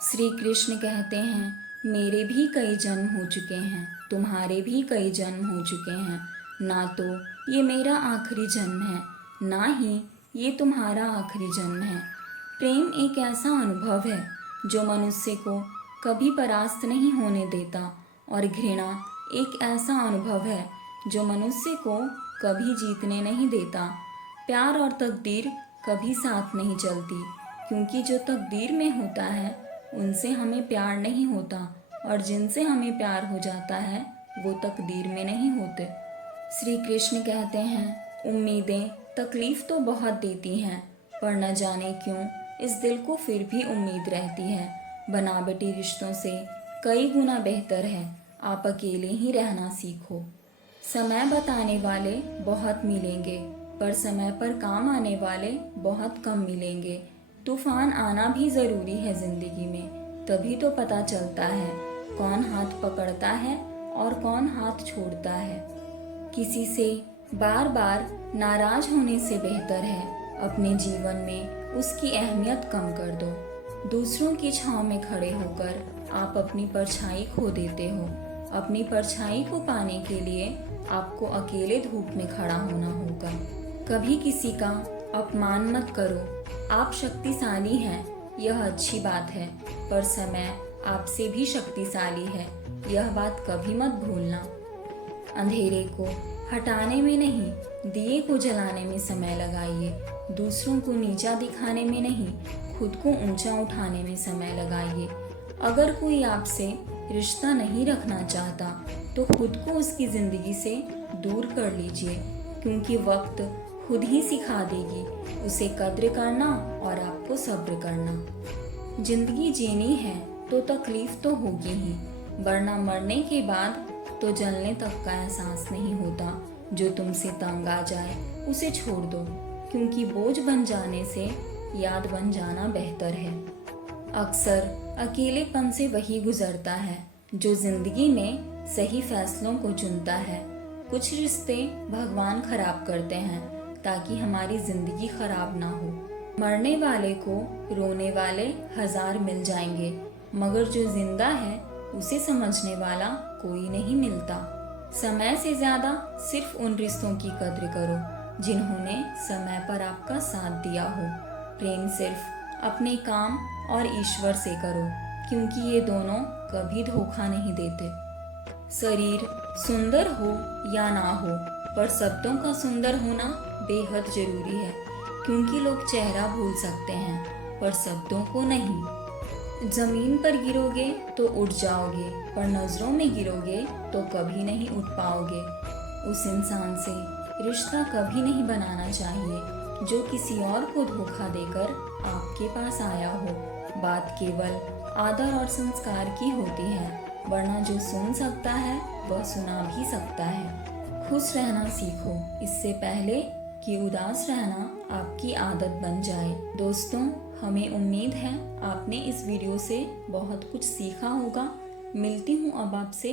श्री कृष्ण कहते हैं, मेरे भी कई जन्म हो चुके हैं, तुम्हारे भी कई जन्म हो चुके हैं। ना तो ये मेरा आखिरी जन्म है, ना ही ये तुम्हारा आखिरी जन्म है। प्रेम एक ऐसा अनुभव है जो मनुष्य को कभी परास्त नहीं होने देता, और घृणा एक ऐसा अनुभव है जो मनुष्य को कभी जीतने नहीं देता। प्यार और तकदीर कभी साथ नहीं चलती, क्योंकि जो तकदीर में होता है उनसे हमें प्यार नहीं होता, और जिनसे हमें प्यार हो जाता है वो तकदीर में नहीं होते। श्री कृष्ण कहते हैं, उम्मीदें तकलीफ तो बहुत देती हैं, पर न जाने क्यों इस दिल को फिर भी उम्मीद रहती है। बनावटी रिश्तों से कई गुना बेहतर है आप अकेले ही रहना सीखो। समय बताने वाले बहुत मिलेंगे, पर समय पर काम आने वाले बहुत कम मिलेंगे। तूफान आना भी ज़रूरी है ज़िंदगी में, तभी तो पता चलता है कौन हाथ पकड़ता है और कौन हाथ छोड़ता है। किसी से बार बार नाराज होने से बेहतर है अपने जीवन में उसकी अहमियत कम कर दो। दूसरों की छांव में खड़े होकर आप अपनी परछाई खो देते हो। अपनी परछाई को पाने के लिए आपको अकेले धूप में खड़ा होना होगा। कभी किसी का अपमान मत करो। आप शक्तिशाली हैं, यह अच्छी बात है, पर समय आपसे भी शक्तिशाली है, यह बात कभी मत भूलना। अंधेरे को हटाने में नहीं, दिए को जलाने में समय लगाइए। दूसरों को नीचा दिखाने में नहीं, खुद को ऊंचा उठाने में समय लगाइए। अगर कोई आपसे रिश्ता नहीं रखना चाहता तो खुद को उसकी ज़िंदगी से दूर कर लीजिए, क्योंकि वक्त खुद ही सिखा देगी उसे कद्र करना और आपको सब्र करना। जिंदगी जीनी है तो तकलीफ तो होगी ही, वरना मरने के बाद तो जलने तक का एहसास नहीं होता। जो तुमसे तंग आ जाए उसे छोड़ दो, क्योंकि बोझ बन जाने से याद बन जाना बेहतर है। अक्सर अकेलेपन से वही गुजरता है जो जिंदगी में सही फैसलों को चुनता है। कुछ रिश्ते भगवान खराब करते हैं ताकि हमारी जिंदगी खराब ना हो। मरने वाले को रोने वाले 1000 मिल जाएंगे, मगर जो जिंदा है उसे समझने वाला कोई नहीं मिलता। समय से ज्यादा सिर्फ उन रिश्तों की कद्र करो जिन्होंने समय पर आपका साथ दिया हो। प्रेम सिर्फ अपने काम और ईश्वर से करो, क्योंकि ये दोनों कभी धोखा नहीं देते। शरीर सुंदर हो या ना हो, पर शब्दों का सुंदर होना बेहद जरूरी है, क्योंकि लोग चेहरा भूल सकते हैं पर शब्दों को नहीं। जमीन पर गिरोगे तो उठ जाओगे, पर नजरों में गिरोगे तो कभी नहीं उठ पाओगे। उस इंसान से रिश्ता कभी नहीं बनाना चाहिए जो किसी और को धोखा देकर आपके पास आया हो। बात केवल आदर और संस्कार की होती है, वरना जो सुन सकता है वह सुना भी सकता है। खुश रहना सीखो, इससे पहले कि उदास रहना आपकी आदत बन जाए। दोस्तों, हमें उम्मीद है आपने इस वीडियो से बहुत कुछ सीखा होगा। मिलती हूँ अब आपसे